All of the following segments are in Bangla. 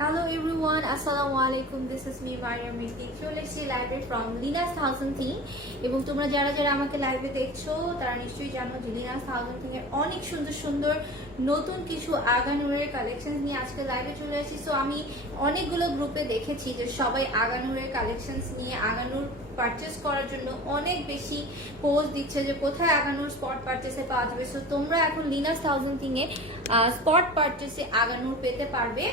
Hello everyone, Assalamu alaikum. This is me Maria Miti. চলে এসেছি লাইভে ফ্রম লিনাস থাউজেন্ড থিং এবং তোমরা যারা যারা আমাকে লাইভে দেখছো তারা নিশ্চয়ই জানো যে লিনাস থাউজেন্ড থিং এর অনেক সুন্দর সুন্দর নতুন কিছু আগানুরের কালেকশন নিয়ে আজকে লাইভে চলে এসেছি। সো আমি অনেকগুলো গ্রুপে দেখেছি যে সবাই আগানুরের কালেকশনস নিয়ে আগানুর পারচেস করার জন্য অনেক বেশি পোস্ট দিচ্ছে যে কোথায় আগানুর স্পট পারচেসে পাওয়া যাবে। সো তোমরা এখন লিনাস থাউজেন্ড থিং এ স্পট পারচেসে আগানুর পেতে পারবে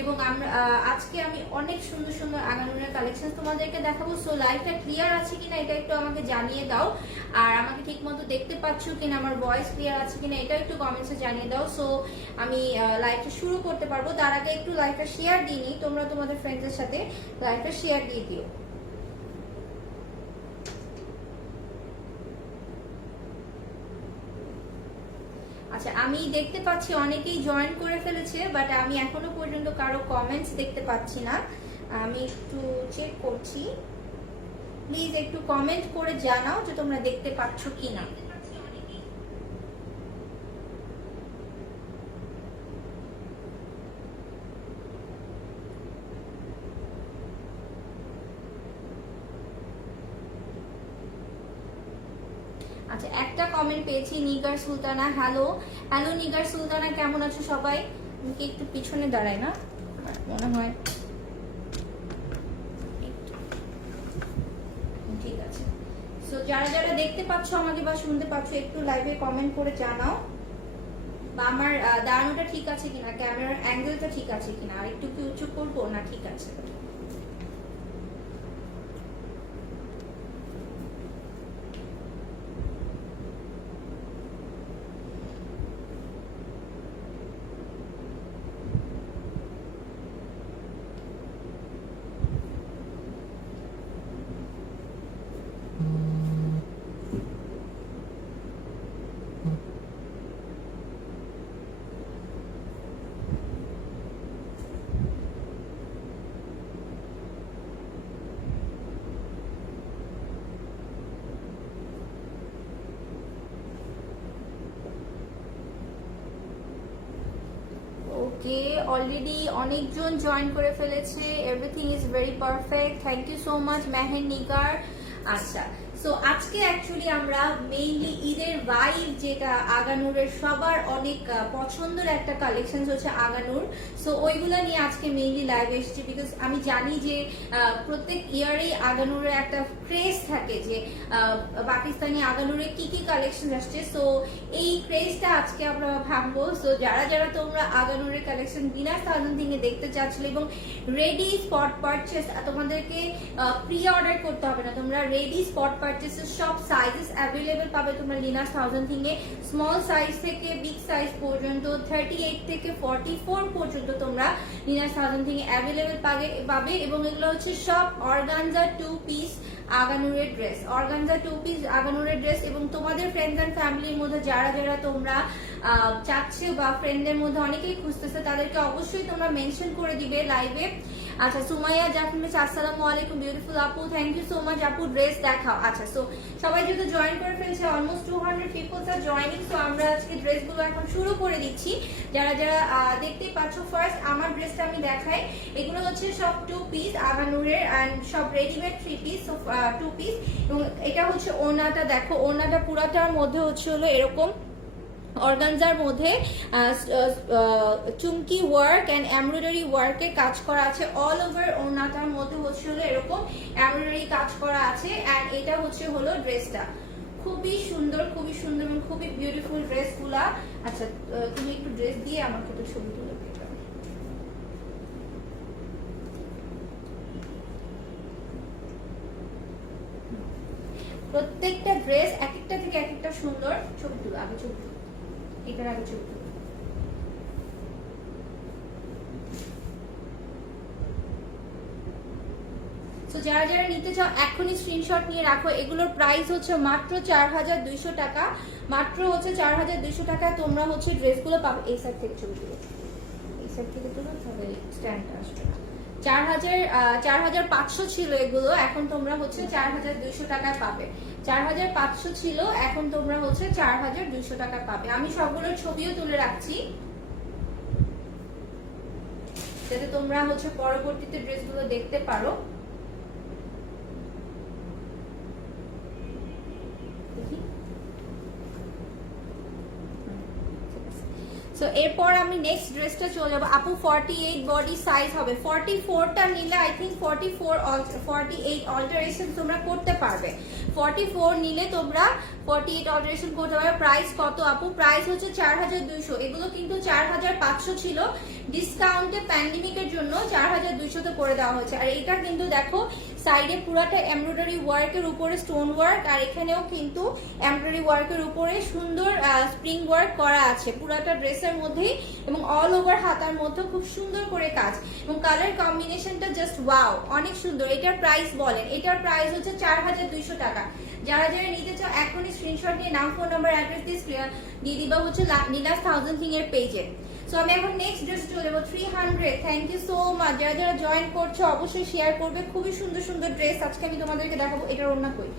এবং আমরা আজকে আমি অনেক সুন্দর সুন্দর আগানুরের কালেকশন তোমাদেরকে দেখাবো। সো লাইভটা ক্লিয়ার আছে কিনা এটা একটু আমাকে জানিয়ে দাও, আর আমাকে ঠিক মতো দেখতে পাচ্ছ কিনা, আমার ভয়েস ক্লিয়ার আছে কিনা এটা একটু কমেন্টসে জানিয়ে দাও। সো আমি লাইভটা শুরু করতে পারবো। তার আগে একটু লাইভটা শেয়ার দিয়ে নিই, তোমরা তোমাদের ফ্রেন্ডসদের সাথে লাইভটা শেয়ার দিয়ে দিও। আচ্ছা, আমি দেখতে পাচ্ছি অনেকেই জয়েন করে ফেলেছে, বাট আমি এখনো পর্যন্ত কারো কমেন্টস দেখতে পাচ্ছি না। আমি একটু চেক করছি, প্লিজ একটু কমেন্ট করে জানাও যে তোমরা দেখতে পাচ্ছ কিনা। আচ্ছা, একটা কমেন্ট পেয়েছি নিগার সুলতানা। হ্যালো হ্যালো নিগার সুলতানা, কেমন আছো সবাই? আমি কি একটু পিছনে দাঁড়াই না, মনে হয় ঠিক আছে। সো যারা যারা দেখতে পাচ্ছ আমাকে বা শুনতে পাচ্ছ একটু লাইভে কমেন্ট করে জানাও বা আমার দাঁড়ানোটা ঠিক আছে কিনা, ক্যামেরার অ্যাঙ্গেলটা ঠিক আছে কিনা, আর একটু কি উঁচু করবো না ঠিক আছে। ওকে, অলরেডি অনেকজন জয়েন করে ফেলেছে। Everything is very perfect, thank you so much Meher Nigar. আচ্ছা, সো আজকে অ্যাকচুয়ালি আমরা মেইনলি ঈদের ভাইব, যেটা আগানুরের সবার অনেক পছন্দের একটা কালেকশন হচ্ছে আগানুর। সো ওইগুলা নিয়ে আজকে মেইনলি লাইভ এসেছি, বিকজ আমি জানি যে প্রত্যেক ইয়ারেই আগানুরের একটা ক্রেজ থাকে যে পাকিস্তানি আগানুরে কি কি কালেকশন আসছে। সো এই ক্রেজটা আজকে আমরা ভাববো। সো যারা যারা তোমরা আগানুরের কালেকশন লিনাস থাউজেন্ড থিং এ দেখতে চাচ্ছিলে এবং রেডি স্পট পারচেস, তোমাদেরকে প্রি অর্ডার করতে হবে না, তোমরা রেডি স্পট পারচেসের সব সাইজেস অ্যাভেলেবেল পাবে তোমরা লিনাস থাউজেন্ড থিং এ। স্মল সাইজ থেকে বিগ সাইজ পর্যন্ত 38 থেকে 44 পর্যন্ত তোমরা লিনাস থাউজেন্ড থিং এ অ্যাভেলেবেল পাবে এবং এগুলো হচ্ছে সব অর্গানজা 2 পিস আগানুরের ড্রেস, অর্গানজা 2 পিস আগানুরের ড্রেস। এবং তোমাদের ফ্রেন্ডস এন্ড ফ্যামিলির মধ্যে যারা যারা তোমরা চাচ্ছে বা ফ্রেন্ডদের মধ্যে অনেকেই খুঁজতেছে, তাদেরকে অবশ্যই তোমরা মেনশন করে দিবে লাইভে। আচ্ছা, সুমাইয়া জাকির মিস, আসসালামু আলাইকুম বিউটিফুল আপু, থ্যাংক ইউ সো মাচ আপু, ড্রেস দেখাও। আচ্ছা, সো সবাই যেহেতু জয়েন করে ফেলছে, অলমোস্ট 200 পিপলস আর জয়েনিং। সো আমরা আজকে ড্রেসগুলো এখন শুরু করে দিচ্ছি। যারা যারা দেখতেই পাচ্ছ, ফার্স্ট আমার ড্রেসটা আমি দেখাই। এগুলো হচ্ছে সব 2 পিস আগানুরের এন্ড সব রেডিমেড 3 পিস, 2 পিস। এবং এটা হচ্ছে ওড়নাটা, দেখো ওড়নাটা পুরাটার মধ্যে হচ্ছে হলো এরকম অর্গানজার মধ্যে চুমকি ওয়ার্ক এন্ড এমব্রয়ডারি ওয়ার্কে কাজ করা আছে। অল ওভার ওড়নাটার মধ্যে হচ্ছে হলো এরকম এমব্রয়ডারি কাজ করা আছে। এন্ড এটা হচ্ছে হলো ড্রেসটা, খুবই সুন্দর এবং খুবই বিউটিফুল ড্রেসগুলা। আচ্ছা, তুমি একটু ড্রেস দিয়ে আমাকে একটু ছবি তুলে দিবে। প্রত্যেকটা ড্রেস এক একটা থেকে এক একটা সুন্দর। ছবি তুলো, আগে ছবি তুলো, এটার আগে ছবি তুলো। যারা যারা নিতে চাও এখনই স্ক্রিনশট নিয়ে রাখো। এগুলোর প্রাইস হচ্ছে মাত্র 4200 টাকা, মাত্র হচ্ছে 4200 টাকায় তোমরা হচ্ছে ড্রেসগুলো পাবে। এই সাইড থেকে ছবি তুলো, এই সাইড থেকে তুলো, তাহলে স্ট্যান্ডটা আসবে না। 4500 ছিল এগুলো, এখন তোমরা হচ্ছে 4200 টাকায় পাবে। 4500 ছিল, এখন তোমরা হচ্ছে 4200 টাকা পাবে। আমি সবগুলোর ছবিও তুলে রাখছি। যাতে তোমরা হচ্ছে পরবর্তীতে ড্রেসগুলো দেখতে পারো। সো এরপর আমি নেক্সট ড্রেসটা চলে যাবো। আপু 48 বডি সাইজ হবে, 44টা নিলে আই থিঙ্ক 48 অল্টারেশন তোমরা করতে পারবে। 44 নিলে তোমরা 48 অল্টারেশন করতে পারবে। প্রাইস কত আপু? প্রাইস হচ্ছে 4200। এগুলো কিন্তু 4500 ছিল, ডিসকাউন্টে প্যান্ডেমিকের জন্য 4200 তে করে দেওয়া হয়েছে। আর এটা কিন্তু দেখো সাইডে পুরাটা এমব্রয়ডারি ওয়ার্কের উপরে স্টোন ওয়ার্ক, আর এখানেও কিন্তু এমব্রয়ডারি ওয়ার্কের উপরে সুন্দর স্প্রিং ওয়ার্ক করা আছে পুরাটা ড্রেসের মধ্যেই, এবং অল ওভার হাতার মধ্যে খুব সুন্দর করে কাজ, এবং কালার কম্বিনেশনটা জাস্ট ওয়াও, অনেক সুন্দর। এটার প্রাইস বলেন? এটার প্রাইস হচ্ছে 4200 টাকা। যারা যারা নিতে চাও এখনই স্ক্রিনশট নিয়ে নাম, ফোন নাম্বার, অ্যাড্রেস দিয়ে দিবা হচ্ছে নীলাস থাউজেন্ড থিং এর পেজে। সো আমি এখন নেক্সট ড্রেস চলে যাবো 300। Thank you so much. যারা যারা জয়েন করছো অবশ্যই শেয়ার করবে। খুবই সুন্দর সুন্দর ড্রেস আজকে আমি তোমাদেরকে দেখাবো। এটার ওড়না কই?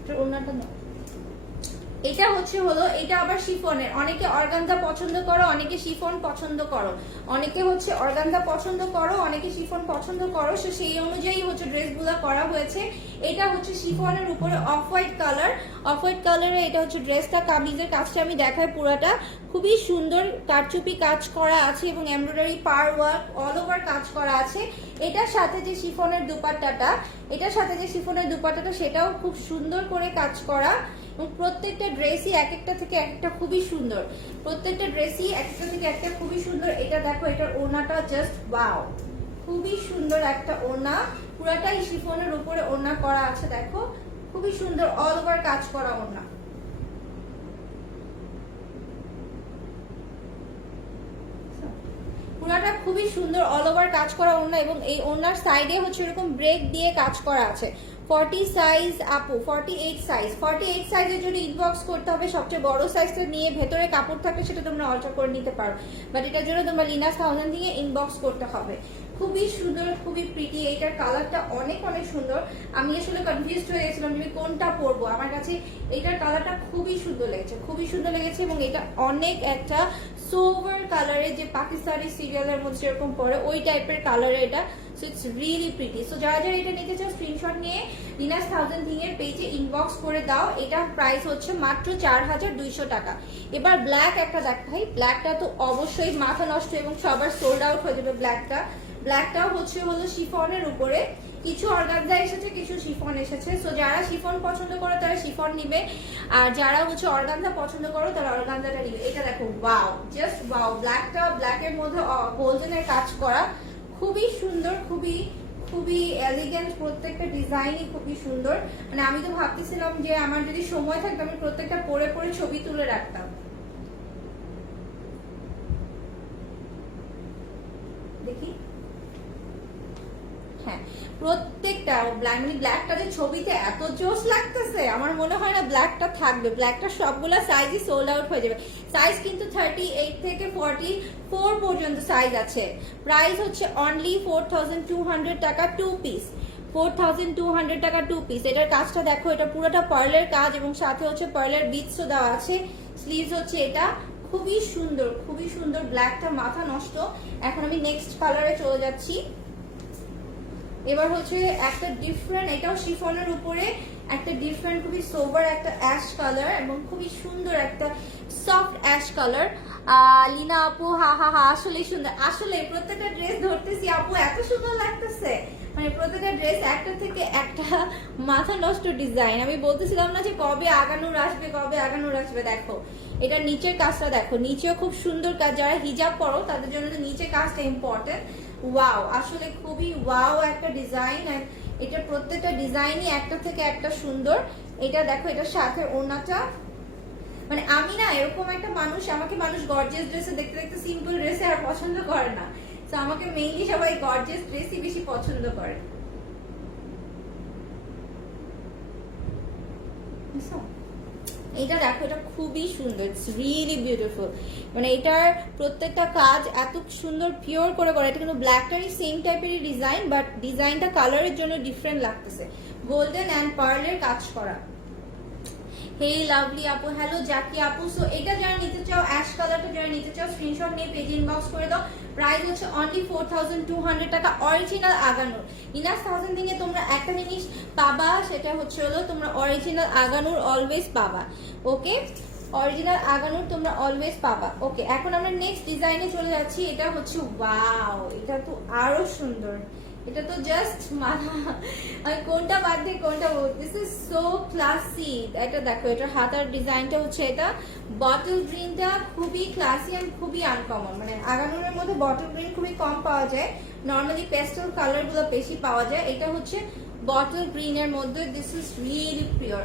এটার ওড়নাটা না, এটা হচ্ছে হলো, এটা আবার শিফনের। অনেকে অর্গানজা পছন্দ করো, অনেকে শিফন পছন্দ করো, অনেকে হচ্ছে অর্গানজা পছন্দ করো, অনেকে শিফন পছন্দ করো। সো সেই অনুযায়ী হচ্ছে ড্রেসগুলো করা হয়েছে। এটা হচ্ছে শিফনের উপরে off white colour, off white কালারে এটা হচ্ছে ড্রেসটা। কামিজের কাজটা আমি দেখাই, পুরাটা খুবই সুন্দর কারচুপি কাজ করা আছে এবং এমব্রয়ডারি পার ওয়ার্ক অল ওভার কাজ করা আছে। এটার সাথে যে শিফনের দুপাট্টাটা, এটার সাথে যে শিফনের দুপাট্টাটা সেটাও খুব সুন্দর করে কাজ করা, এবং প্রত্যেকটা ড্রেসই এক একটা থেকে একটা খুবই সুন্দর। প্রত্যেকটা ড্রেসই একটা থেকে একটা খুবই সুন্দর। এটা দেখো, এটার ওড়নাটা জাস্ট ওয়াও, খুবই সুন্দর একটা ওড়না। পুরাটাই শিফনের উপরে ওড়না করা আছে, দেখো খুবই সুন্দর অল ওভার কাজ করা ওড়না। পুরাটা খুবই সুন্দর অল ওভার কাজ করা ওড়না, এবং এই ওড়নার সাইডে হচ্ছে এরকম ব্রেক দিয়ে কাজ করা আছে। 40 সাইজ আপু, 48 সাইজ, 48 সাইজের জন্য ইনবক্স করতে হবে। সবচেয়ে বড় সাইজটা নিয়ে ভেতরে কাপড় থাকলে সেটা তোমরা অল্টার করে নিতে পারো, বাট এটার জন্য তোমরা লিনাস থাউজেন্ড দিয়ে ইনবক্স করতে হবে। খুবই সুন্দর, খুবই প্রিটি। এইটার কালারটা অনেক অনেক সুন্দর। আমি আসলে কনফিউজড হয়ে গেছিলাম যে কোনটা পরবো। আমার কাছে এইটার কালারটা খুবই সুন্দর লেগেছে, খুবই সুন্দর লেগেছে, এবং এটা অনেক একটা সোভার কালারের, যে পাকিস্তানি সিরিয়ালের মধ্যে যেরকম পরে ওই টাইপের কালারের এটা। So it's really pretty. So যারা যারা এটা নিতে চাও স্ক্রিনশট নিয়ে লিনাস থাউজেন্ড থিং এর পেজে ইনবক্স করে দাও। এটার প্রাইস হচ্ছে মাত্র 4200 টাকা। এবার ব্ল্যাক একটা দেখাই। ব্ল্যাকটা তো অবশ্যই মাথা নষ্ট এবং সবার সোল্ড আউট হয়ে যাবে ব্ল্যাকটা। ব্ল্যাকটাও হচ্ছে হলো শিফনের উপরে, কিছু অর্গানজা এসেছে, কিছু শিফন এসেছে। সো যারা শিফন পছন্দ করো তারা শিফন নিবে, আর যারা হচ্ছে অর্গানজা পছন্দ করো তারা অর্গানজাটা নিবে। এটা দেখো ওয়াও, জাস্ট ওয়াও। ব্ল্যাকটা ব্ল্যাকের মধ্যে গোল্ডেনের কাজ করা, খুবই সুন্দর, খুবই খুবই এলিগেন্ট। প্রত্যেকটা ডিজাইনই খুবই সুন্দর। মানে আমি তো ভাবতেছিলাম যে আমার যদি সময় থাকতো আমি প্রত্যেকটা পরে পরে ছবি তুলে রাখতাম। দেখি, হ্যাঁ প্রত্যেকটা মানে ব্ল্যাকটা যে ছবিতে এত জোস লাগতেছে, আমার মনে হয় না ব্ল্যাকটা থাকবে। ব্ল্যাকটা সবগুলা সাইজই সোল্ড আউট হয়ে যাবে। সাইজ কিন্তু 38 থেকে 44 পর্যন্ত সাইজ আছে। প্রাইস হচ্ছে অনলি 4200 টাকা 2 পিস, 4200 টাকা 2 পিস। এটার কাজটা দেখো, এটা পুরোটা পার্লের কাজ এবং সাথে হচ্ছে পার্লের বিটসও দেওয়া আছে। স্লিভস হচ্ছে এটা, খুবই সুন্দর, খুবই সুন্দর। ব্ল্যাকটা মাথা নষ্ট। এখন আমি নেক্সট কালারে চলে যাচ্ছি। এবার হচ্ছে একটা ডিফারেন্ট, এটাও শিফনের উপরে একটা ডিফারেন্ট, খুবই সোবার একটা অ্যাশ কালার এবং খুবই সুন্দর একটা সফট অ্যাশ কালার। লিনা আপু হা হা হা, আসলেই সুন্দর। আসলে প্রত্যেকটা ড্রেস ধরতেছি আপু, এত সুন্দর লাগতেছে। মানে প্রত্যেকটা ড্রেস একটা থেকে একটা মাথা নষ্ট ডিজাইন। আমি বলতেছিলাম না যে কবে আগানোর আসবে, কবে আগানোর আসবে। দেখো এটা নিচের কাজটা দেখো, নিচেও খুব সুন্দর কাজ। যারা হিজাব পরো তাদের জন্য তো নিচের কাজটা ইম্পর্টেন্ট। ওয়াও, আসলে খুবই ওয়াও একটা ডিজাইন। এটা প্রত্যেকটা ডিজাইনই একটা থেকে একটা সুন্দর। এটা দেখো, এটার সাথে ওড়নাটা, মানে আমি না এরকম একটা মানুষ, আমাকে মানুষ গর্জিয়াস ড্রেসে দেখতে দেখতে সিম্পল ড্রেসে আর পছন্দ করে না। তো আমাকে মেইনলি সবাই গর্জিয়াস ড্রেসই বেশি পছন্দ করে। এটা দেখো, এটা খুবই সুন্দর, ইটস রিয়েলি বিউটিফুল। মানে এটার প্রত্যেকটা কাজ এত সুন্দর পিওর করে করা। এটা কিন্তু ব্ল্যাকটারই সেম টাইপেরই ডিজাইন, বাট ডিজাইনটা কালারের জন্য ডিফারেন্ট লাগতেছে। গোল্ডেন অ্যান্ড পার্লের কাজ করা। হে লাভলি আপু, হ্যালো জাকি আপু। সো এটা যারা নিতে চাও, অ্যাশ কালারটা যারা নিতে চাও, স্ক্রিনশট নিয়ে পেজে ইনবক্স করে দাও। প্রাইস হচ্ছে অনলি 4200 টাকা, অরিজিনাল আগানুর। ইনাস থাউজেন্ড থেকে তোমরা একটা জিনিস পাবা, সেটা হচ্ছে হলো তোমরা অরিজিনাল আগানুর অলওয়েজ পাবা। ওকে, অরিজিনাল আগানুর তোমরা অলওয়েজ পাবা। ওকে, এখন আমরা নেক্সট ডিজাইনে চলে যাচ্ছি। এটা হচ্ছে ওয়াও, এটা তো আরো সুন্দর, এটা তো জাস্ট মাথা, আমি কোনটা বাদ দিয়ে কোনটা বলবো। This is so classy. এটা দেখো, এটার হাতার ডিজাইনটা হচ্ছে এটা বটল গ্রিনটা খুবই ক্লাসি এন্ড খুবই আনকমন। মানে আগানুরের মধ্যে বটল গ্রিন খুবই কম পাওয়া যায়, নর্মালি পেস্টেল কালার গুলো বেশি পাওয়া যায়। এটা হচ্ছে বটল গ্রিনের মধ্যে, দিস ইজ রিয়েলি পিওর,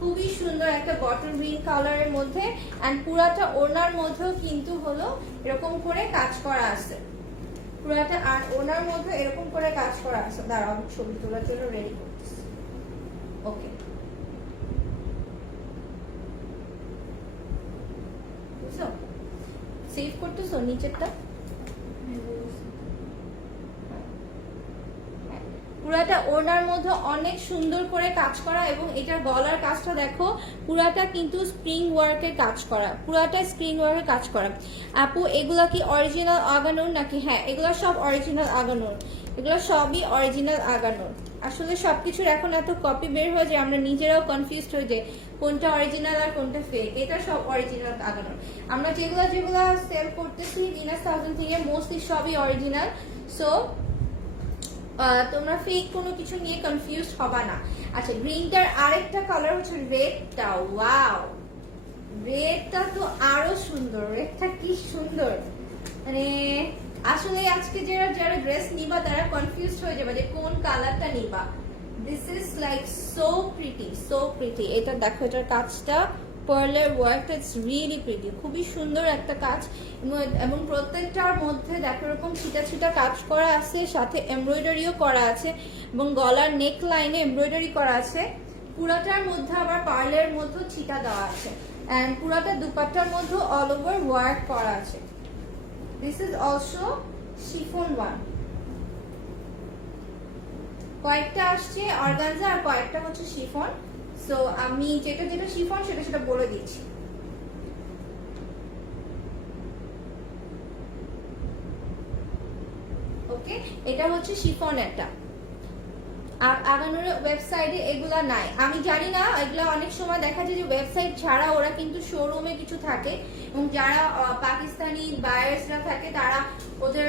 খুবই সুন্দর একটা বটল গ্রিন কালারের মধ্যে। এন্ড পুরাটা ওনার মধ্যেও কিন্তু হলো এরকম করে কাজ করা আছে, পুরাটা আর ওনার মধ্যে এরকম করে কাজ করা আছে। দাঁড়াও, ছবি তোলার জন্য রেডি করতেছি। ওকে, বুঝছো, সেভ করতেছো নিচেরটা। পুরাটা ওনার মধ্যে অনেক সুন্দর করে কাজ করা, এবং এটার গলার কাজটা দেখো, পুরাটা কিন্তু স্প্রিং ওয়ার্কের কাজ করা, পুরাটা স্প্রিং ওয়ার্কের কাজ করা। আপু এগুলা কি অরিজিনাল আগানুর নাকি? হ্যাঁ, এগুলো সব অরিজিনাল আগানুর, এগুলো সবই অরিজিনাল আগানুর। আসলে সবকিছুর এখন এত কপি বের হয়ে যায়, আমরা নিজেরাও কনফিউজড হয়ে যাই কোনটা অরিজিনাল আর কোনটা ফেক। এটা সব অরিজিনাল আগানুর। আমরা যেগুলা যেগুলা সেল করতেছি ইনাস থাউজেন্ড থেকে মোস্টলি সবই অরিজিনাল। সো তোমরা ফেক কোনো কিছু নিয়ে কনফিউজ হবা না। আচ্ছা, গ্রিনটার আরেকটা কালার হচ্ছে রেডটা। ওয়াও, রেডটা তো আরো সুন্দর, রেডটা কি সুন্দর। মানে আসলে আজকে যারা যারা ড্রেস নিবা তারা কনফিউজ হয়ে যাবে যে কোন কালারটা নিবা। This is like so pretty, so pretty. এটা দেখো, এটার কাজটা, পার্লের ওয়ার্কটা, ইটস রিয়েলি প্রিটি, খুবই সুন্দর একটা কাজ। এবং প্রত্যেকটার মধ্যে দেখো এরকম ছিটা ছিটা কাজ করা আছে, সাথে এমব্রয়ডারিও করা আছে, এবং গলার নেক লাইনে এমব্রয়ডারি করা আছে। পুরাটার মধ্যে আবার পার্লের মধ্যে ছিটা দেওয়া আছে, এন্ড পুরাটা দুপাট্টার মধ্যে অল ওভার ওয়ার্ক করা আছে। This is also chiffon one. কয়েকটা আসছে অর্গানজা আর কয়েকটা হচ্ছে শিফন। সো আমি যেটা যেটা শিফন সেটা সেটা বলে দিচ্ছি। ওকে, এটা হচ্ছে শিফন। একটা আগানুরের ওয়েবসাইটে এগুলা নাই, আমি জানি না। এগুলা অনেক সময় দেখা যায় যে ওয়েবসাইট ছাড়া ওরা কিন্তু শোরুমে কিছু থাকে, এবং যারা পাকিস্তানি বায়ার্সরা থাকে তারা ওদের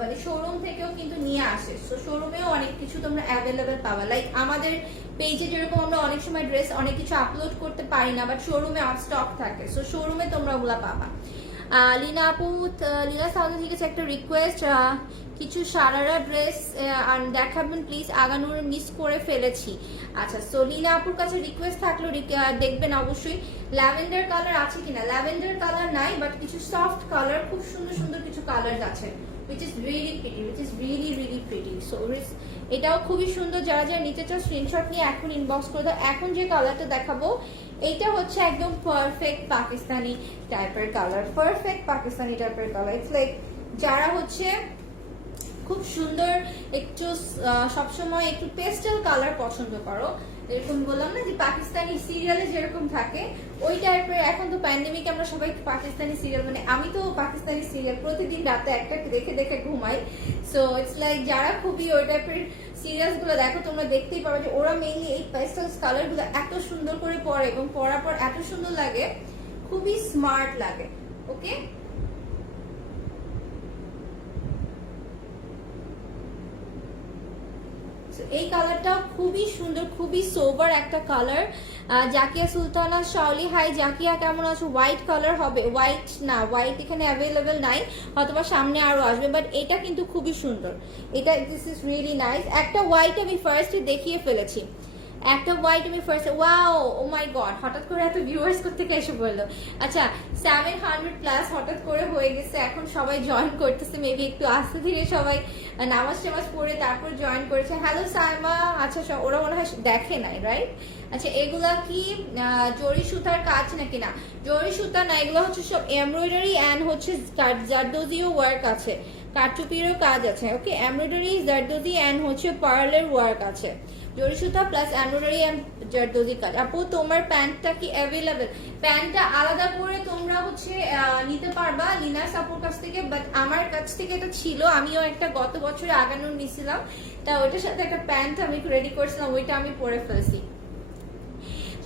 মানে শোরুম থেকেও কিন্তু নিয়ে আসে। সো শোরুমেও অনেক কিছু তোমরা অ্যাভেলেবেল পাবা। লাইক আমাদের পেজে যেরকম আমরা অনেক সময় ড্রেস অনেক কিছু আপলোড করতে পারি না, বাট শোরুমে স্টক থাকে। সো শোরুমে তোমরা ওগুলা পাবা। লীনা আপু, লীনা সাউন্ড ঠিক আছে, একটা রিকোয়েস্ট, কিছু সারারা ড্রেস দেখাবেন প্লিজ, আগানুর মিস করে ফেলেছি। আচ্ছা, সো লীনা আপুর কাছে রিকোয়েস্ট থাকলো, দেখবেন অবশ্যই ল্যাভেন্ডার কালার আছে কিনা। ল্যাভেন্ডার কালার নাই, বাট কিছু সফট কালার, খুব সুন্দর সুন্দর কিছু কালার আছে, which is really pretty, which is really really pretty. So এটাও খুবই সুন্দর। যারা যারা নিতে চাও স্ক্রিনশট নিয়ে এখন ইনবক্স করে দাও। এখন যে কালারটা দেখাবো এইটা হচ্ছে একদম পারফেক্ট পাকিস্তানি টাইপের কালার, পারফেক্ট পাকিস্তানি টাইপের কালার। ইটস লাইক যারা হচ্ছে খুব সুন্দর একটু সবসময় একটু পেস্টেল কালার পছন্দ করো, এরকম বললাম না যে পাকিস্তানি সিরিয়ালে যেরকম থাকে ওই টাইপের। এখন তো প্যান্ডেমিকে আমরা সবাই পাকিস্তানি সিরিয়াল, মানে আমি তো পাকিস্তানি সিরিয়াল প্রতিদিন রাতে একটা দেখে দেখে ঘুমাই। সো ইটস লাইক যারা খুবই ওই টাইপের সিরিয়ালস গুলো দেখো তোমরা দেখতেই পারো যে ওরা মেইনলি এই পেস্টেল কালার গুলো এত সুন্দর করে পরে, এবং পরার পর এত সুন্দর লাগে, খুবই স্মার্ট লাগে। ওকে, এই কালারটা খুবই সুন্দর, খুবই সোবার একটা কালার। জাকিয়া সুলতানা শাওলি, হাই জাকিয়া, কেমন আছো? হোয়াইট কালার হবে, হোয়াইট না, হোয়াইট এখানে অ্যাভেলেবেল নাই, অথবা সামনে আরো আসবে, বাট এটা কিন্তু খুবই সুন্দর। এটা দিস ইজ রিয়েলি নাইস। একটা হোয়াইট আমি ফার্স্টে দেখিয়ে ফেলেছি, একটা হোয়াইট আমি ফার্স্ট। ওয়াও, ও মাই গড, হঠাৎ করে এত ভিউয়ার্স থেকে এসে বললো। আচ্ছা, 700+ হঠাৎ করে হয়ে গেছে, এখন সবাই জয়েন করতেছে, মেবি একটু আস্তে ধীরে সবাই নামাজ টামাজ পড়ে তারপর জয়েন করেছে। হ্যালো সাইমা। আচ্ছা, ওরা মনে হয় দেখে নাই, রাইট? আচ্ছা, এগুলা কি জরি সুতার কাজ নাকি? না, জরি সুতা না, এগুলো হচ্ছে সব এমব্রয়ডারি অ্যান্ড হচ্ছে জারদোজিও ওয়ার্ক আছে, কারচুপিরও কাজ আছে। ওকে, এমব্রয়ডারি জারদোজি এন্ড হচ্ছে পার্লের ওয়ার্ক আছে, জরি সুতা প্লাস এমব্রয়ডারি এন্ড জারদোজি কাজ। আপু তোমার প্যান্টটা কি অ্যাভেলেবেল? প্যান্টটা আলাদা করে তোমরা হচ্ছে নিতে পারবা লিনাস আপুর কাছ থেকে, বাট আমার কাছ থেকে এটা ছিল, আমিও একটা গত বছরে আগানোর নিছিলাম, তা ওইটার সাথে একটা প্যান্ট আমি রেডি করছিলাম, ওইটা আমি পরে ফেলছি।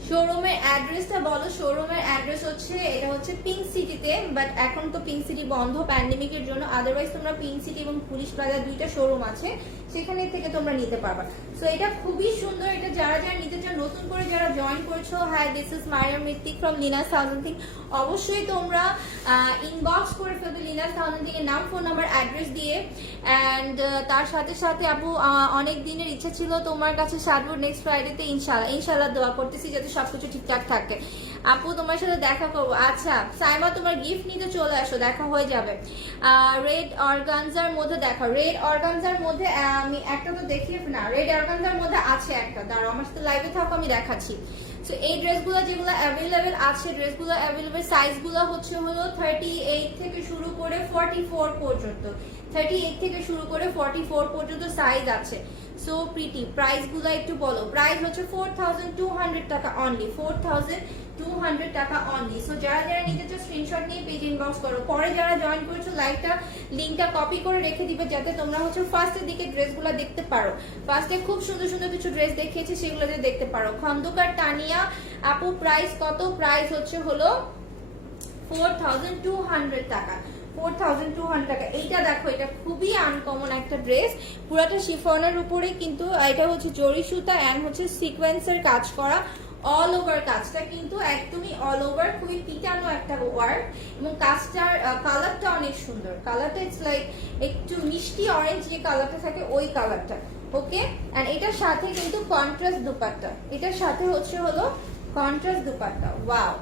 শোরুমের অ্যাড্রেসটা বলো। শোরুমের অ্যাড্রেস হচ্ছে, এটা হচ্ছে পিঙ্ক সিটিতে, বাট এখন তো পিঙ্ক সিটি বন্ধ প্যান্ডেমিকের জন্য, আদারওয়াইজ তোমরা পিঙ্ক সিটি এবং পুলিশ প্লাজা দুইটা শোরুম আছে, সেখানে থেকে তোমরা নিতে পারবা। সো এটা খুবই সুন্দর, এটা যারা যারা নিতে চাও, নতুন করে যারা জয়েন করছো, হ্যাঁ this is Mariyam Mittik from Linus Thousand, অবশ্যই তোমরা ইনবক্স করে ফেলবে লিনাস থাউজেন্ড এর নাম, ফোন নাম্বার, অ্যাড্রেস দিয়ে। অ্যান্ড তার সাথে সাথে আপু অনেক দিনের ইচ্ছা ছিল তোমার কাছে সাজবো নেক্সট ফ্রাইডেতে, ইনশাল্লাহ ইনশাল্লাহ দোয়া করতেছি যাতে সবকিছু ঠিকঠাক থাকে। আপু তোমার সাথে দেখা করবো। আচ্ছা সাইমা, তোমার গিফট নিতে চলে আসো, দেখা হয়ে যাবে। রেড অর্গানজার মধ্যে দেখা, রেড অর্গানজার মধ্যে আমি একটা তো দেখি না, রেড অর্গানজার মধ্যে আছে একটা, দাঁড়াও আমার সাথে লাইভে থাকো, আমি দেখাচ্ছি। সো এই ড্রেসগুলো যেগুলো অ্যাভেলেবেল আছে, ড্রেসগুলো অ্যাভেলেবেল, সাইজগুলো হচ্ছে হলো 38 থেকে শুরু করে 44 পর্যন্ত, 38 থেকে শুরু করে 44 পর্যন্ত সাইজ আছে। সো প্রিটি, প্রাইসগুলো একটু বলো। প্রাইস হচ্ছে 4200 টাকা অনলি, 4200 টাকা অনলি। সো যারা যারা নিতে চাও স্ক্রিনশট নিয়ে পেজ ইনবক্স করো। পরে যারা জয়েন করেছো লাইভটা লিংকটা কপি করে রেখে দিবে, যাতে তোমরা হচ্ছে ফার্স্টের দিকে ড্রেসগুলো দেখতে পারো। ফার্স্টে খুব সুন্দর সুন্দর কিছু ড্রেস দেখিয়েছি, সেগুলো দিয়ে দেখতে পারো। খন্দকার তানিয়া আপু প্রাইস কত? প্রাইস হচ্ছে হলো 4200 টাকা, 4200 টাকা। এইটা দেখো, এটা খুবই আনকমন একটা ড্রেস, পুরাটা শিফনের উপরে, কিন্তু এটা হচ্ছে জরি সুতা এন্ড হচ্ছে সিকোয়েন্সের কাজ করা, অল ওভার কাজটা কিন্তু একদমই অল ওভার, খুবই পিটানো একটা ওয়ার্ক, এবং কাজটার কালারটা অনেক সুন্দর। কালারটা ইটস লাইক একটু মিষ্টি অরেঞ্জ যে কালারটা থাকে ওই কালারটা। ওকে, এন্ড এটার সাথে কিন্তু কন্ট্রাস্ট দুপাট্টা, এটার সাথে হচ্ছে হলো contrast dupatta. Wow,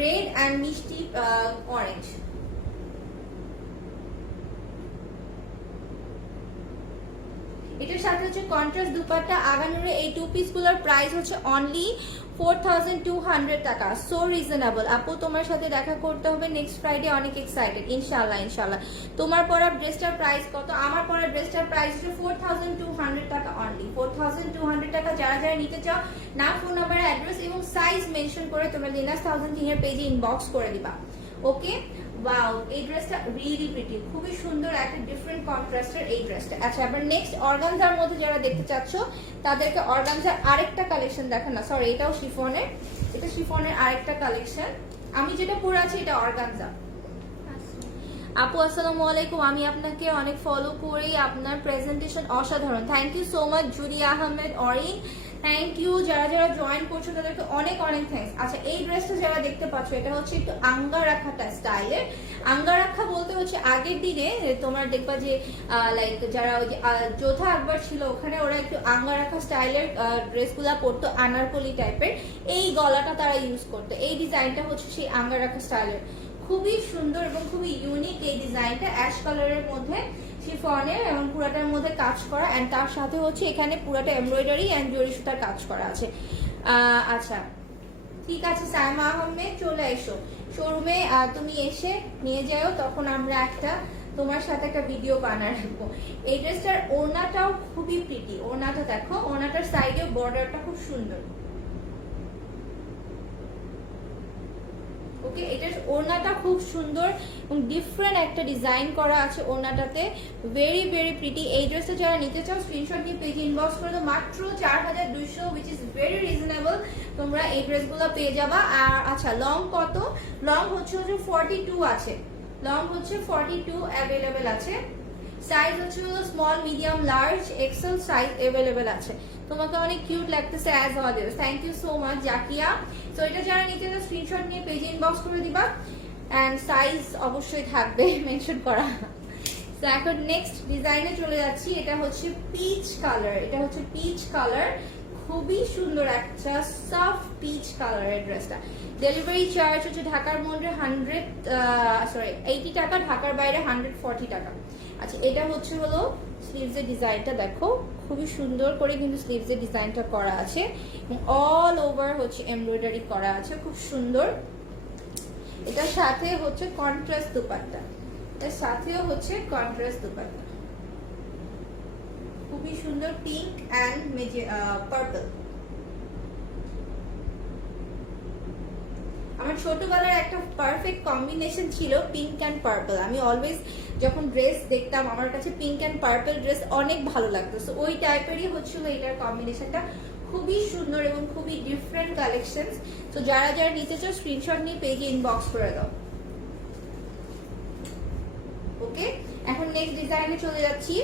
red and মিষ্টি অরেঞ্জ। এটার সাথে হচ্ছে কন্ট্রাস্ট দুপাট্টা। আগানুরে এই টু পিস গুলোর প্রাইস হচ্ছে অনলি 4200 টাকা। So reasonable. আপু তোমার সাথে দেখা করতে হবে নেক্সট ফ্রাইডে, অনেক এক্সাইটেড। ইনশাআল্লাহ ইনশাআল্লাহ। তোমার পরা ড্রেসটার প্রাইস কত? আমার পরা ড্রেসটার প্রাইস হচ্ছে 4200 টাকা অনলি, 4200 টাকা। যারা যারা নিতে চাও নাম, ফোন নাম্বার, অ্যাড্রেস এবং সাইজ মেনশন করে তোমরা লিনাস থাউজেন্ড এর পেজে ইনবক্স করে দিবা। ওকে, ওয়াও, এই ড্রেসটা রিয়েলি প্রিটি, খুবই সুন্দর একটা ডিফারেন্ট কন্ট্রাস্টের এই ড্রেসটা। আচ্ছা, আবার নেক্সট অর্গানজার মধ্যে যারা দেখতে চাচ্ছ তাদেরকে অর্গানজার আরেকটা কালেকশন দেখেন না, সরি এটাও শিফনের, এটা শিফনের আরেকটা কালেকশন। আমি যেটা পরে আছি এটা অর্গানজা। আপু আসসালামু আলাইকুম, আমি আপনাকে অনেক ফলো করি, আপনার প্রেজেন্টেশন অসাধারণ। Thank you so much Juri Ahmed Orin, thank you. যারা যারা জয়েন করছো তাদেরকে অনেক অনেক থ্যাঙ্কস। আচ্ছা, এই ড্রেসটা যারা দেখতে পাচ্ছ এটা হচ্ছে একটু আঙ্গারাখাটা স্টাইলের। আঙ্গারাখা বলতে হচ্ছে আগের দিনে তোমরা দেখবা যে লাইক যারা ওই যে যোধা আকবর ছিল ওখানে ওরা একটু আঙ্গারাখা স্টাইলের ড্রেসগুলা পরতো, আনারকলি টাইপের, এই গলাটা তারা ইউজ করতো। এই ডিজাইনটা হচ্ছে সেই আঙ্গারাখা স্টাইলের, খুবই সুন্দর এবং খুবই ইউনিক এই ডিজাইনটা, অ্যাশ কালারের মধ্যে শিফনের এবং পুরাটার মধ্যে কাজ করা, এন্ড তার সাথে হচ্ছে এখানে পুরাটা এমব্রয়ডারি এন্ড জরি সুতার কাজ করা আছে। আচ্ছা ঠিক আছে সাইমা আহমেদ, চলে এসো শোরুমে, তুমি এসে নিয়ে যাও, তখন আমরা একটা তোমার সাথে একটা ভিডিও বানায় রাখবো। এই ড্রেসটার ওড়নাটাও খুবই প্রিটি, ওড়নাটা দেখো, ওড়নাটার সাইডে বর্ডারটা খুব সুন্দর। ওকে, এটার ওড়নাটা খুব সুন্দর এবং ডিফারেন্ট একটা ডিজাইন করা আছে ওড়নাটাতে, ভেরি ভেরি প্রিটি। এই ড্রেসটা যারা নিতে চাও স্ক্রিনশট নিয়ে পেজে ইনবক্স করে দাও, মাত্র 4200, উইচ ইজ ভেরি রিজনেবল। তোমরা এই ড্রেসগুলো পেয়ে যাবা। আর আচ্ছা, লং কত? লং হচ্ছে 42 আছে, লং হচ্ছে 42 অ্যাভেলেবেল আছে। সাইজ হচ্ছে small, medium, large, XL size available আছে। তোমাকে অনেক কিউট লাগতেছে as always, thank you so much Zakia. So এটা যারা নিতে চাও স্ক্রিনশট নিয়ে পেজে ইনবক্স করে দিবা, এন্ড সাইজ অবশ্যই থাকবে মেনশন করা। তো এখন নেক্সট ডিজাইনে চলে যাচ্ছি। এটা হচ্ছে পিচ কালার, এটা হচ্ছে পিচ কালার, খুবই সুন্দর একটা সফট পিচ কালারের ড্রেসটা। ডেলিভারি চার্জ হচ্ছে ঢাকার মধ্যে 80 টাকা, ঢাকার বাইরে 140 টাকা। আচ্ছা, এটা হচ্ছে হলো স্লিভস এর ডিজাইনটা দেখো, খুবই সুন্দর করে কিন্তু স্লিভস এর ডিজাইনটা করা আছে, অল ওভার হচ্ছে এমব্রয়ডারি করা আছে, খুব সুন্দর। এটার সাথে হচ্ছে কন্ট্রাস্ট দুপাট্টা, এর সাথেও হচ্ছে কন্ট্রাস্ট দুপাট্টা, খুবই সুন্দর পিঙ্ক অ্যান্ড পার্পল। আমার ছোটবেলার একটা পারফেক্ট কম্বিনেশন ছিল পিঙ্ক অ্যান্ড পার্পল। আমি অলওয়েজ যখন ড্রেস দেখতাম আমার কাছে পিঙ্ক অ্যান্ড পার্পল ড্রেস অনেক ভালো লাগতো, সো ওই টাইপেরই হচ্ছিল এটার কম্বিনেশনটা, খুবই সুন্দর এবং খুবই ডিফারেন্ট কালেকশন। তো যারা যারা নিতে চাও স্ক্রিনশট নিয়ে পেজে ইনবক্স করে দাও। ওকে, এখন নেক্সট ডিজাইনে চলে যাচ্ছি।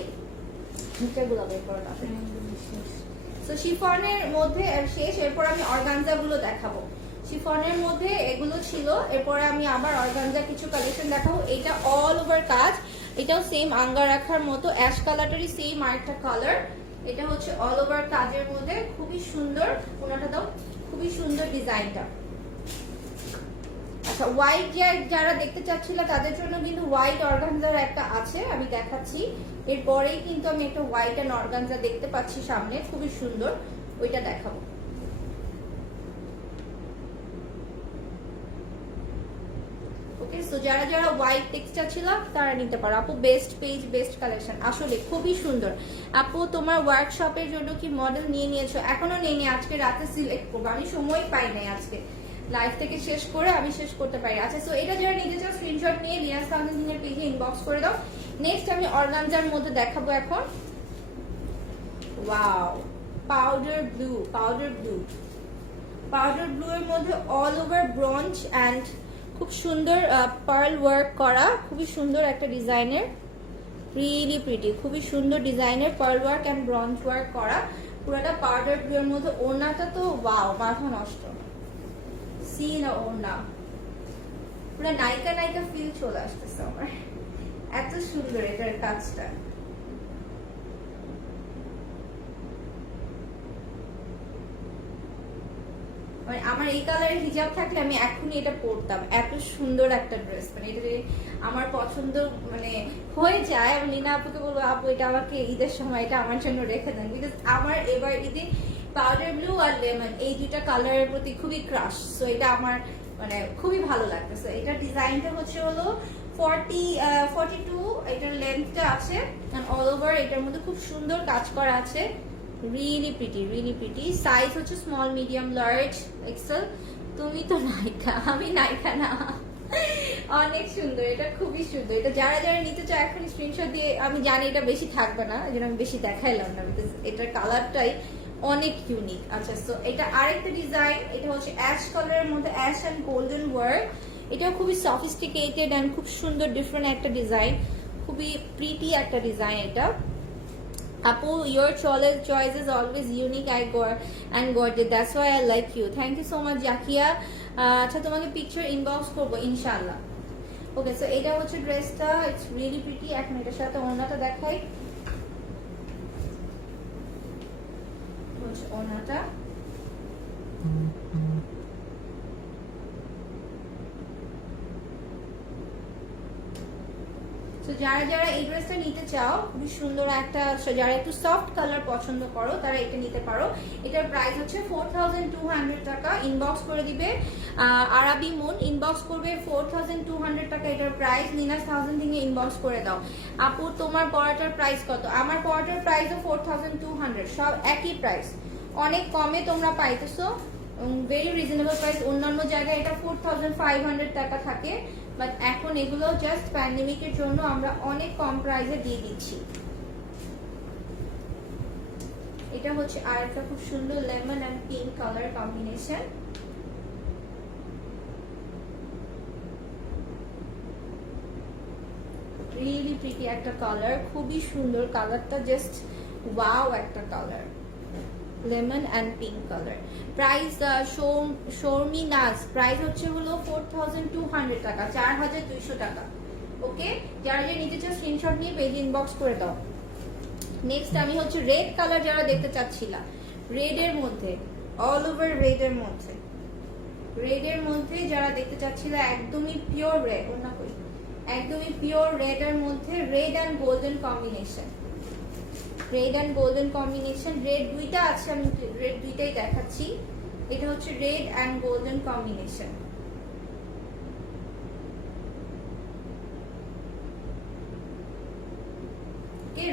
তো শিফনের মধ্যে শেষ, এরপর আমি অর্গানজা গুলো দেখাবো। শিফনের মধ্যে এগুলো ছিল, এরপরে আমি আবার অর্গানজা কিছু কালেকশন দেখাবো। এটা অল ওভার কাজ, এটাও সেম আঙ্গা রাখার মতো, অ্যাশ কালারটারই সেম আরেকটা কালার। এটা হচ্ছে অল ওভার কাজের মধ্যে, খুবই সুন্দর। কোনটা দাও, খুবই সুন্দর ডিজাইনটা। আচ্ছা, হোয়াইট যারা দেখতে চাচ্ছিল তাদের জন্য কিন্তু হোয়াইট অর্গানজার একটা আছে, আমি দেখাচ্ছি। এরপরেই কিন্তু আমি একটা হোয়াইট অ্যান্ড অর্গানজা দেখতে পাচ্ছি সামনে, খুবই সুন্দর, ওইটা দেখাবো। ওকে, সো যারা যারা হোয়াইট দেখতে চাচ্ছিল তারা নিতে পারো। আপু বেস্ট পেজ, বেস্ট কালেকশন, আসলে খুবই সুন্দর। আপু তোমার ওয়ার্কশপের জন্য কি মডেল নিয়ে নিয়েছো? এখনো নেই, আজকে রাতে সিলেক্ট করবো, আমি সময় পাই নাই আজকে লাইভ থেকে শেষ করে আমি শেষ করতে পারি। আচ্ছা, সো এটা যারা নিতে চাও স্ক্রিনশট নিয়ে লিয়াস সাউন্ডের পেজে ইনবক্স করে দাও। নেক্সট আমি অর্গানজার মধ্যে দেখাবো এখন। Wow, powder blue, powder blue, powder blue এর মধ্যে অল ওভার ব্রঞ্জ অ্যান্ড খুব সুন্দর পার্ল ওয়ার্ক করা, খুবই সুন্দর একটা ডিজাইনের, রিয়েলি প্রিটি, খুবই সুন্দর ডিজাইনের pearl work and bronze work করা, পুরোটা পাউডার ব্লু এর মধ্যে। ওড়নাটা তো ওয়াও, মাথা নষ্ট, সি না ওড়না, পুরো নায়িকা নায়িকা ফিল চলে আসতেছে আমার, এত সুন্দর এটার কাজটা। মানে আমার এই কালারের হিজাব থাকলে আমি এখনই এটা পরতাম, এত সুন্দর একটা ড্রেস। মানে এটা আমার পছন্দ মানে হয়ে যায়, আমি লীনা আপুকে বলবো আপু এটা আমাকে ঈদের সময় এটা আমার জন্য রেখে দেন, বিকজ আমার এবার ঈদে পাউডার ব্লু আর লেমন এই দুইটা কালারের প্রতি খুবই ক্রাশ। সো এটা আমার মানে খুবই ভালো লাগতেছে। এটা ডিজাইনটা হচ্ছে হলো 42, এটার লেন্থটা আছে অল ওভার, এটার মধ্যে খুব সুন্দর কাজ করা আছে, really pretty, really pretty. Size হচ্ছে স্মল, মিডিয়াম, লার্জ, এক্সেল। তুমি তো নায়িকা, আমি নায়িকা না। অনেক সুন্দর, এটা খুবই সুন্দর। এটা যারা যারা নিতে চায় এখন স্ক্রিনশট দিয়ে, আমি জানি এটা বেশি থাকবে না, এই জন্য আমি বেশি দেখাইলাম না, বিকজ এটার কালারটাই অনেক ইউনিক। আচ্ছা, সো এটা আরেকটা ডিজাইন, এটা হচ্ছে অ্যাশ কালারের মধ্যে অ্যাশ অ্যান্ড গোল্ডেন ওয়ার্ক। এটাও খুবই সফিস্টিকেটেড অ্যান্ড খুব সুন্দর ডিফারেন্ট একটা ডিজাইন, খুবই প্রিটি একটা ডিজাইন এটা। Apu, your choice is always unique and gorgeous. That's why I like you. Thank you so much, Jakia. আচ্ছা, তোমাকে পিকচার ইনবক্স করবো ইনশাআল্লাহ। ওকে, সো এটা হচ্ছে ড্রেসটা, ইটস রিয়েলি প্রিটি। এখন এটার সাথে ওড়নাটা দেখাই, হচ্ছে ওড়নাটা। যারা যারা এই ড্রেসটা নিতে চাও, খুবই সুন্দর একটা, যারা একটু সফট কালার পছন্দ করো তারা এটা নিতে পারো। এটার প্রাইস হচ্ছে 4200 টাকা। ইনবক্স করে দিবে আরাবি মুন, ইনবক্স করবে 4200 টাকা এটার প্রাইস। নিনাস 1000 থেকে ইনবক্স করে দাও। আপু তোমার পরাটার প্রাইস কত? আমার পরাটার প্রাইসও 4200, সব একই প্রাইস, অনেক কমে তোমরা পাইতেছো, ভেরি রিজনেবল প্রাইস। অন্যান্য জায়গায় এটা 4500 টাকা থাকে, বাট এখন এগুলো জাস্ট প্যান্ডেমিকের জন্য আমরা অনেক কম প্রাইসে দিয়ে দিচ্ছি। এটা হচ্ছে আরেকটা খুব সুন্দর lemon and pink colour combination. Really pretty একটা কালার, খুবই সুন্দর কালারটা, জাস্ট ওয়াও একটা colour, lemon and pink colour. Price Sharmi Naz, price হচ্ছে হলো 4200 টাকা, 4200 টাকা। ওকে, যারা যারা নিতে চাও স্ক্রিনশট নিয়ে পেজ ইনবক্স করে দাও। নেক্সট আমি হচ্ছে রেড কালার যারা দেখতে চাচ্ছিলাম, রেড এর মধ্যে অল ওভার রেড এর মধ্যে, রেড এর মধ্যে যারা দেখতে চাচ্ছিল একদমই পিওর রেড, ওনা কই, একদমই পিওর রেড এর মধ্যে red and golden combination, red and golden combination. Red দুইটা আছে, আমি রেড দুইটাই দেখাচ্ছি। এটা হচ্ছে red and golden combination.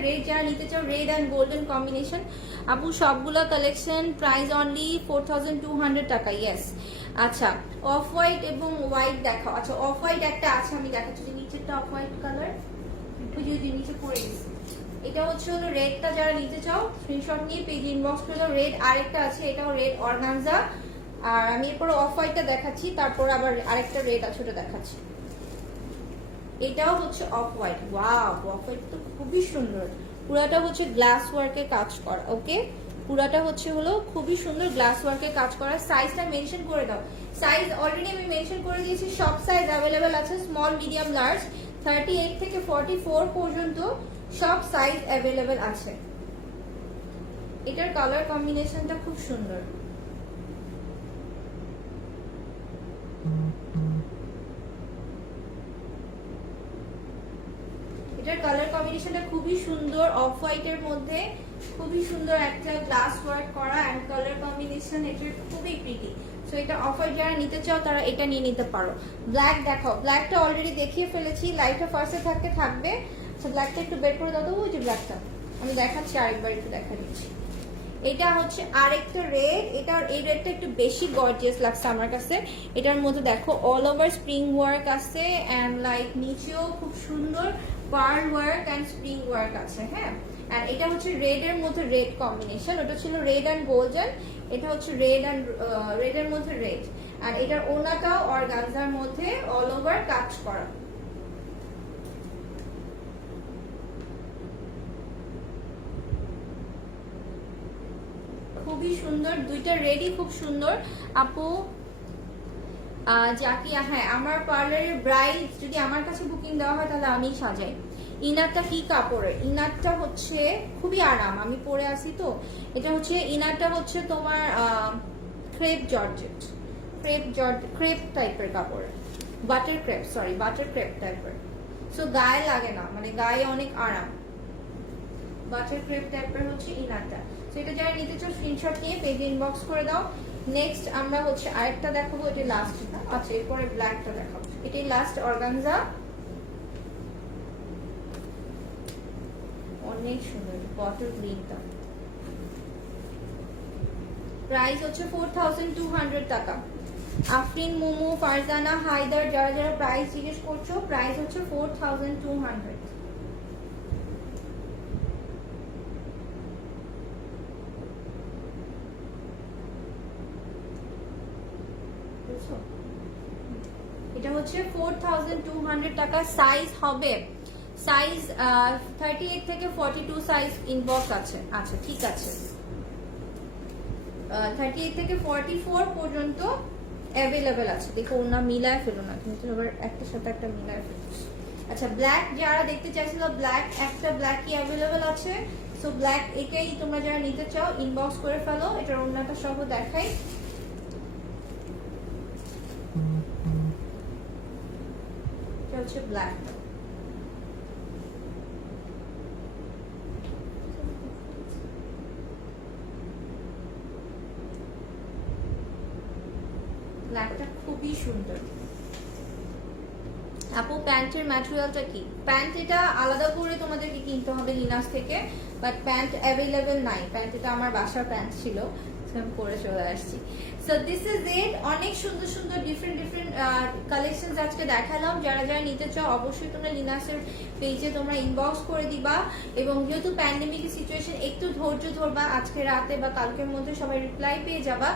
Red যারা নিতে চাও, রেড অ্যান্ড গোল্ডেন কম্বিনেশন। আপু সবগুলো কালেকশন প্রাইস অনলি 4200 টাকা। ইয়েস। আচ্ছা, অফ হোয়াইট এবং হোয়াইট দেখাও। আচ্ছা, অফ হোয়াইট একটা আছে, আমি দেখাচ্ছি যে নিচেরটা অফ হোয়াইট কালার, একটু যদি নিচে পড়ে গেছে। এটা হচ্ছে হলো রেডটা, যারা নিতে চাও স্ক্রিনশট নিয়ে পেজ ইনবক্স করে দাও। রেড আরেকটা আছে, এটাও রেড অর্গানজা। আর আমি এরপর অফ হোয়াইটটা দেখাচ্ছি, তারপর আবার আরেকটা রেড আছে ওটা দেখাচ্ছি। এটাও হচ্ছে off white. Wow, off white তো খুবই সুন্দর। পুরাটা হচ্ছে গ্লাস ওয়ার্কের কাজ করা। ওকে, পুরাটা হচ্ছে হলো খুবই সুন্দর গ্লাস ওয়ার্কের কাজ করা। সাইজটা মেনশন করে দাও। সাইজ অলরেডি আমি মেনশন করে দিয়েছি, সব সাইজ অ্যাভেলেবেল আছে, স্মল, মিডিয়াম, লার্জ, 38 থেকে 44 পর্যন্ত সব সাইজ অ্যাভেলেবেল আছে। এটার কালার কম্বিনেশনটা খুব সুন্দর। এটার কালার কম্বিনেশনটা খুবই সুন্দর, অফ হোয়াইটের মধ্যে খুবই সুন্দর একটা গ্লাস ওয়ার্ক করা অ্যান্ড কালার কম্বিনেশন এটার খুবই প্রিটি। সো এটা অফ হোয়াইট যারা নিতে চাও তারা এটা নিয়ে নিতে পারো। ব্ল্যাক দেখাও। ব্ল্যাকটা অলরেডি দেখিয়ে ফেলেছি, লাইটটা ফার্স্টে থাকবে। আচ্ছা, ব্ল্যাকটা একটু বের করে দাও তো, ওই যে ব্ল্যাকটা আমি দেখাচ্ছি, আরেকবার একটু দেখা দিচ্ছি। এটা হচ্ছে আরেকটা রেড। এই রেডটা একটু বেশি গর্জিয়াস লাগছে আমার কাছে। এটার মধ্যে দেখো অল ওভার স্প্রিং ওয়ার্ক আছে অ্যান্ড লাইক নিচেও খুব সুন্দর pearl work and spring work আছে। হ্যাঁ, আর এটা হচ্ছে রেড এর মধ্যে রেড কম্বিনেশন। ওটা ছিল রেড অ্যান্ড গোল্ডেন, এটা হচ্ছে রেড এর মধ্যে রেড। আর এটার ওনাটাও অর্গানজার মধ্যে অল ওভার কাজ করা। খুবই সুন্দর, দুইটা রেডই খুব সুন্দর। আপু জাকিয়া, হ্যাঁ আমার পার্লারের ব্রাইড যদি আমার কাছে বুকিং দেওয়া হয় তাহলে আমিই সাজাই। ইনারটা কি কাপড়ের? ইনারটা হচ্ছে খুবই আরাম, আমি পরে আসি তো। এটা হচ্ছে ইনারটা হচ্ছে তোমার ক্রেপ জর্জেট, ক্রেপ টাইপের কাপড়ের, বাটার ক্রেপ টাইপের। সো গায়ে লাগে না, মানে গায়ে অনেক আরাম। বাটার ক্রেপ টাইপের হচ্ছে ইনারটা। সো এটা যারা নিতে চাও স্ক্রিনশট নিয়ে পেজে ইনবক্স করে দাও। নেক্সট আমরা হচ্ছে আরেকটা দেখাবো, এটা লাস্ট। আচ্ছা, এরপরে ব্ল্যাকটা দেখাবো, এটাই লাস্ট অর্গানজা। অনেক সুন্দর বটল গ্রিনটা। প্রাইস হচ্ছে 4200 টাকা। আফরিন, মোমো, ফারজানা, হায়দার যারা যারা প্রাইস জিজ্ঞেস করছো, প্রাইস হচ্ছে 4200। এটা হচ্ছে 4200 টাকা। সাইজ হবে, সাইজ 38 থেকে 42 সাইজ ইনবক্স আছে। আচ্ছা ঠিক আছে, 38 থেকে 44 পর্যন্ত অ্যাভেলেবেল আছে। দেখো ওনা মিলায় ফেলো না, কিন্তু আবার একটার সাথে একটা মিলায় ফেলো। আচ্ছা, ব্ল্যাক যারা দেখতে চাইছিল, ব্ল্যাক একটা ব্ল্যাকই অ্যাভেলেবেল আছে। সো ব্ল্যাক এটাই তোমরা যারা নিতে চাও ইনবক্স করে ফেলো। এটার ওনাটা সহ দেখাই। এটা হচ্ছে ব্ল্যাক। ব্ল্যাকটা খুবই সুন্দর। আপু প্যান্টের ম্যাটেরিয়ালটা কি? প্যান্ট এটা আলাদা করে তোমাদেরকে কিনতে হবে লিনাস থেকে, বাট প্যান্ট অ্যাভেলেবেল নাই। প্যান্ট এটা আমার বাসার প্যান্ট ছিল, আমি পরে চলে আসছি। So this is it. অনেক সুন্দর সুন্দর ডিফারেন্ট কালেকশন আজকে দেখালাম। যারা যারা নিতে চাও অবশ্যই তোমরা লিনাসের পেজে তোমরা ইনবক্স করে দিবা। এবং যেহেতু প্যান্ডেমিকের সিচুয়েশন, একটু ধৈর্য ধরবা, আজকে রাতে বা কালকের মধ্যে সবাই রিপ্লাই পেয়ে যাবা।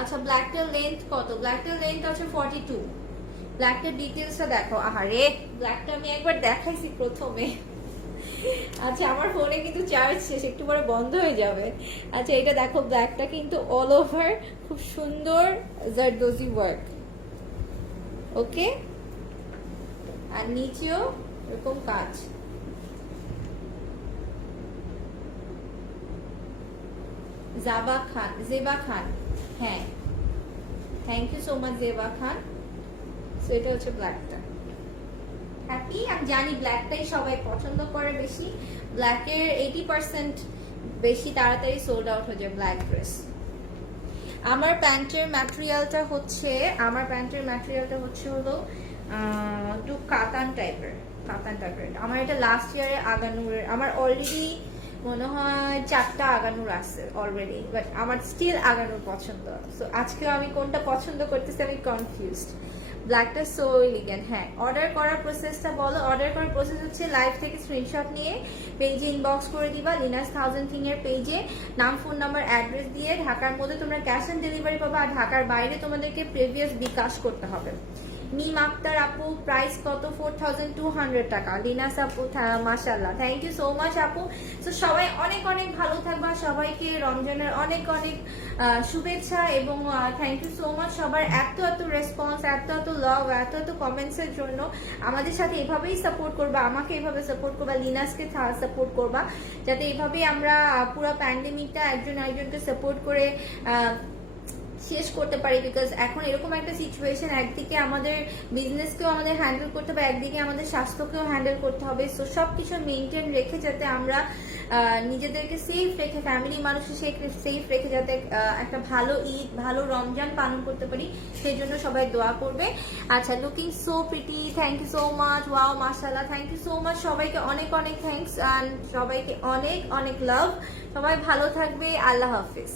আচ্ছা, ব্ল্যাকটার লেন্থ কত? ব্ল্যাকটার লেন্থ আছে 42। ব্ল্যাকটার ডিটেলসটা দেখো। আহারে, ব্ল্যাকটা আমি একবার দেখাইছি প্রথমে। আচ্ছা, আমার ফোনে কিন্তু চার্জ শেষ, একটু পরে বন্ধ হয়ে যাবে। আচ্ছা, এটা দেখো, ব্ল্যাকটা কিন্তু অল ওভার খুব সুন্দর জারদোজি ওয়ার্ক। ওকে, আর নিচেও এরকম কাজ। জেবা খান, হ্যাঁ thank you so much Zeba Khan. So এটা হচ্ছে ব্ল্যাকটা। হ্যাপি, আমি জানি ব্ল্যাকটাই সবাই পছন্দ করে বেশি। ব্ল্যাকের 80% বেশি তাড়াতাড়ি সোল্ড আউট হয়ে যায় ব্ল্যাক ড্রেস। আমার প্যান্টের ম্যাটেরিয়ালটা হচ্ছে হলো একটু কাতান টাইপের, কাতান টাইপের। আমার এটা লাস্ট ইয়ারে আগানুর, আমার অলরেডি মনে হয় 4টা আগানুর আছে অলরেডি, বাট আমার স্টিল আগানুর পছন্দ। সো আজকেও আমি কোনটা পছন্দ করতেছি আমি কনফিউজড। ব্ল্যাকটা সো এলিগেন্ট। হ্যাঁ, অর্ডার করার প্রসেসটা বলো। অর্ডার করার প্রসেস হচ্ছে লাইভ থেকে স্ক্রিনশট নিয়ে পেজে ইনবক্স করে দিবা, লিনাস 1000 থিং এর পেজে নাম, ফোন নাম্বার, অ্যাড্রেস দিয়ে। ঢাকার মধ্যে তোমরা ক্যাশ অন ডেলিভারি পাবা, আর ঢাকার বাইরে তোমাদেরকে প্রিভিয়াস বিকাশ করতে হবে। মিম আক্তার আপু, প্রাইস কত? 4200 টাকা। লিনাস আপু, মাশাআল্লাহ, থ্যাংক ইউ সো মাচ আপু। তো সবাই অনেক অনেক ভালো থাকবা, সবাইকে রমজানের অনেক অনেক শুভেচ্ছা এবং থ্যাংক ইউ সো মাচ সবার এত এত রেসপন্স, এত এত লাভ, এত এত কমেন্টসের জন্য। আমাদের সাথে এভাবেই সাপোর্ট করবা, আমাকে এভাবে সাপোর্ট করবা, লিনাসকে সাপোর্ট করবা, যাতে এভাবেই আমরা পুরো প্যান্ডেমিকটা একজন আরেকজনকে সাপোর্ট করে শেষ করতে পারি। বিকজ এখন এরকম একটা সিচুয়েশন, একদিকে আমাদের বিজনেসকেও আমাদের হ্যান্ডেল করতে হবে, একদিকে আমাদের স্বাস্থ্যকেও হ্যান্ডেল করতে হবে। সো সব কিছু মেনটেন রেখে যাতে আমরা নিজেদেরকে সেফ রেখে, ফ্যামিলি মানুষকে সেফ রেখে যাতে একটা ভালো ঈদ, ভালো রমজান পালন করতে পারি, সেই জন্য সবাই দোয়া করবে। আচ্ছা, looking so pretty, thank you so much, wow মাশাআল্লাহ, থ্যাংক ইউ সো মাচ সবাইকে, অনেক অনেক থ্যাংকস, অ্যান্ড সবাইকে অনেক অনেক লাভ। সবাই ভালো থাকবে, আল্লাহ হাফিজ।